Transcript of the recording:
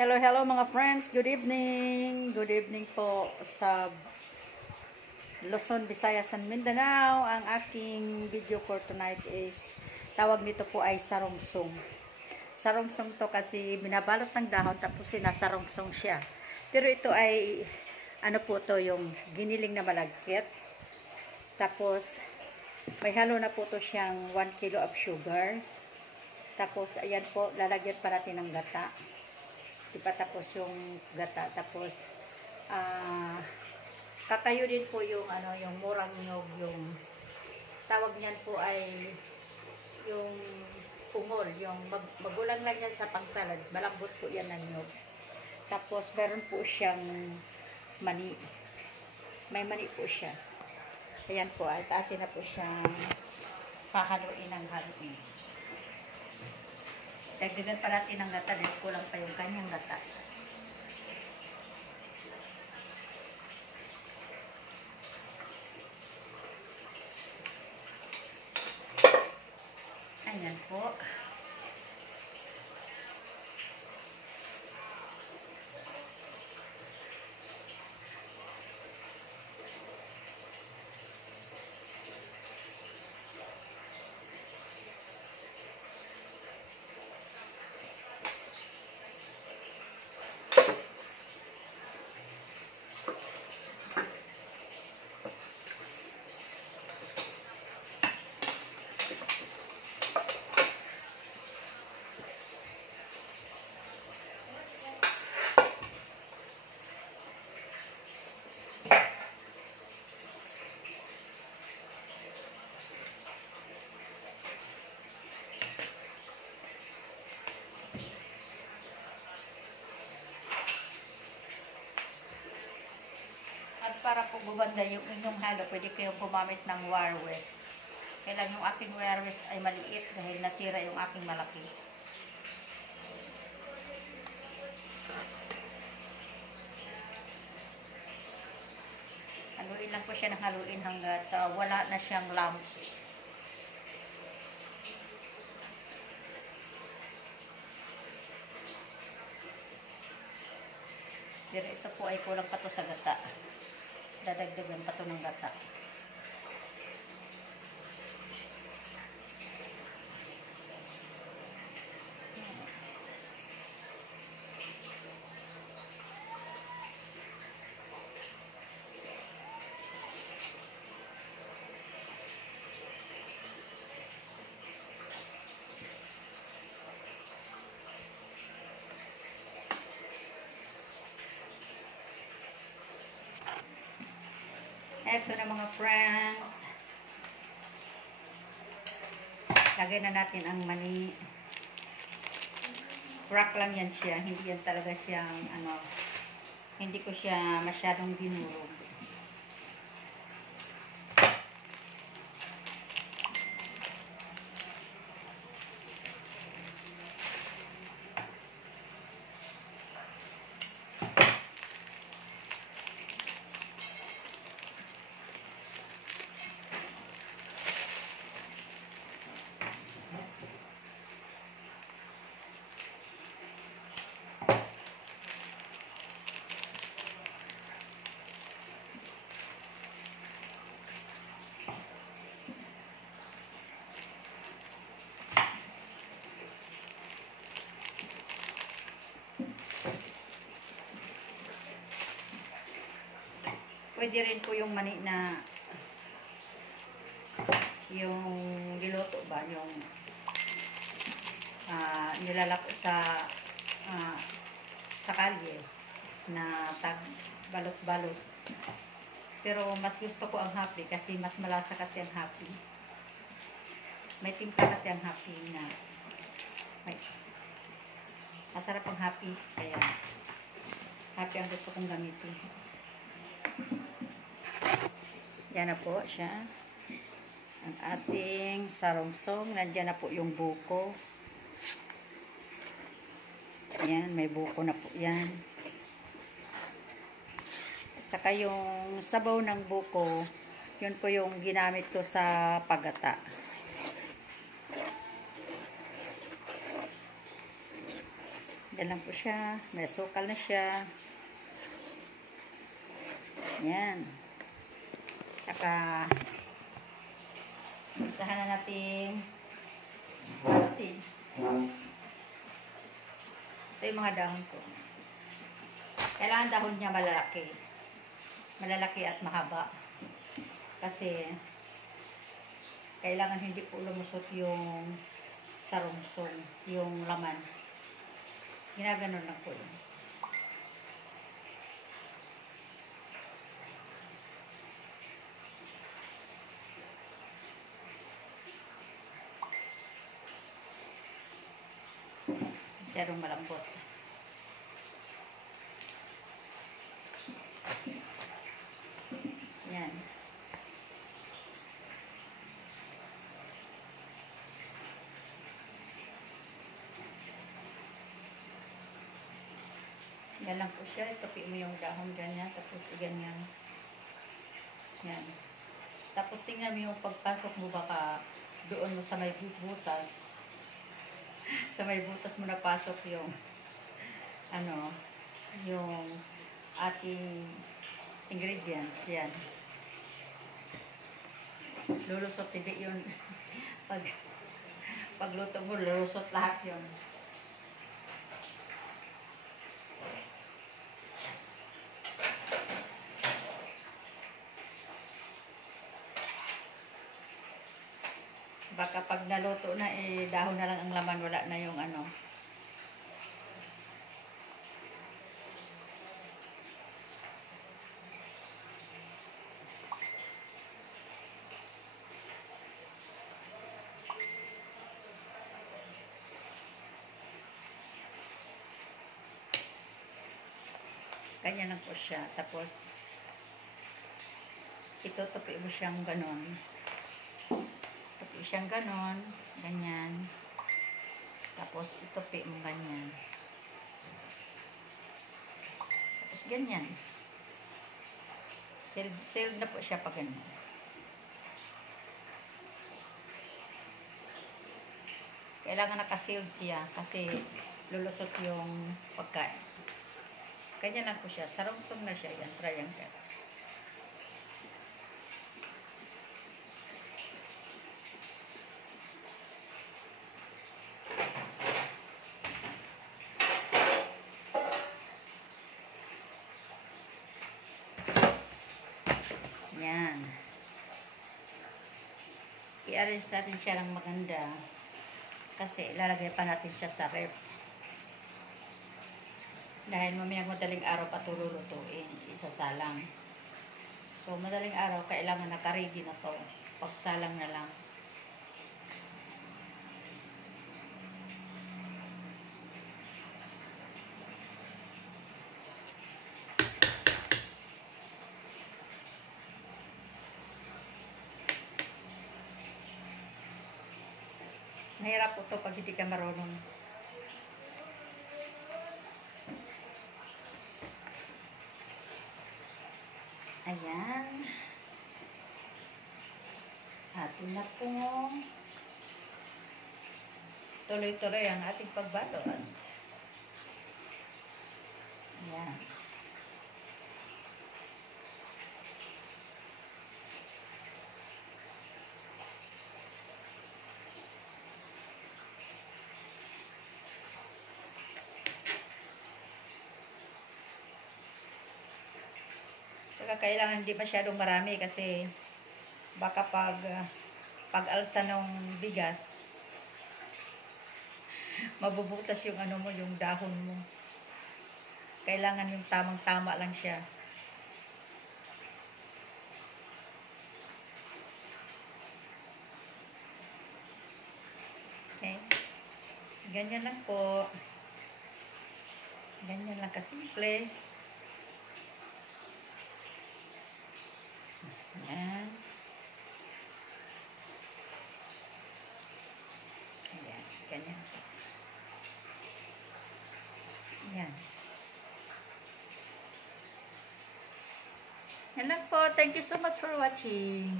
Hello, hello mga friends. Good evening. Good evening po sa Luzon, Visayas, and Mindanao. Ang aking video for tonight is, tawag nito po ay sarungsong. Sarungsong to kasi binabalot ng dahon tapos sinasarungsong siya. Pero ito ay, ano po to, yung giniling na malagkit. Tapos, may halo na po to siyang 1 kilo of sugar. Tapos, ayan po, lalagyan pa natin ng gata. Diba, tapos yung gata, tapos kakayo din po yung yung murang nyog, yung tawag niyan po ay yung ungol, yung magulang lang yan sa pangsalad, malambot po yan ng nyog. Tapos meron po siyang mani, may mani po siya. Ayan po, at atin na po siyang hahaluin ng haluin. Dagdagan pa natin ng gata dahil kulang pa yung kanyang gata. Ayan po. Para po gumanda yung inyong halo, pwede kayong gumamit ng wireless. Kailan yung aking wireless ay maliit dahil nasira yung aking malaki. Haluin lang po siya ng haluin hanggat wala na siyang lumps. Pero ito po ay kulang pa to sa gata. Dadagdagan pa to ng gata. Ito na mga friends. Lagay na natin ang mani. Crack lang yan siya. Hindi yan talaga siyang hindi ko siya masyadong dinurog. Pwede rin po yung mani na yung niluto ba, yung nilalako sa kalye na tag balot-balot. Pero mas gusto ko ang happy kasi mas malasa kasi ang happy. May timpla kasi ang happy na masarap ang happy, kaya happy ang gusto kong gamitin. Yan na po siya. Ang ating sarungsong. Nandiyan na po yung buko. Yan, may buko na po yan. At saka yung sabaw ng buko, yun po yung ginamit ko sa paggata. Yan lang po siya. May sukal na siya. Yan. Tsaka, isahan na natin atin. Ito yung mga dahon ko. Kailangan dahon niya malalaki. Malalaki at mahaba. Kasi, kailangan hindi po lumusot yung sarungsong, yung laman. Ginaganon lang po yun. Masyadong malambot. Yan. Yan lang po siya. Itupi mo yung dahon ganyan. Tapos ganyan. Yan. Tapos tingnan mo yung pagpasok mo, baka doon mo sa may butas. Sa may butas mo napasok yung ano, yung ating ingredients. Yan. Lulusot, hindi yun. Pagluto mo, lulusot lahat yun. Baka pag naluto na, dahon na lang ang laman, wala na yung ano. Ganyan lang po siya. Tapos, itutupi mo siyang ganon. Tupi siyang ganon. Ganyan. Tapos, itupi mo ganyan. Tapos, ganyan. Sealed na po siya pag ganyan. Kailangan naka-sealed siya kasi lulusot yung pagkain. Ganyan lang po siya. Sarungsong na siya. Yan, triangle. Yan. I-arrange natin siya ng maganda. Kasi ilalagay pa natin siya sa ref. Dahil mamayang madaling araw pa ito lulutuin, isasalang. So, madaling araw, kailangan naka-ready na to. Pagsalang na lang. Mahirap po ito pag hindi ka marunong. Ayan. Atin na po. Tuloy-tuloy ang ating pagbalot. Ayan. Saka kailangan hindi masyadong marami kasi baka pag-alsa ng bigas, mabubutas yung ano mo, yung dahon mo. Kailangan yung tamang-tama lang siya. Okay. Ganyan lang po. Ganyan lang kasimple. Ayan. Ayan. Ganyan. Ayan. Yan lang po. Thank you so much for watching.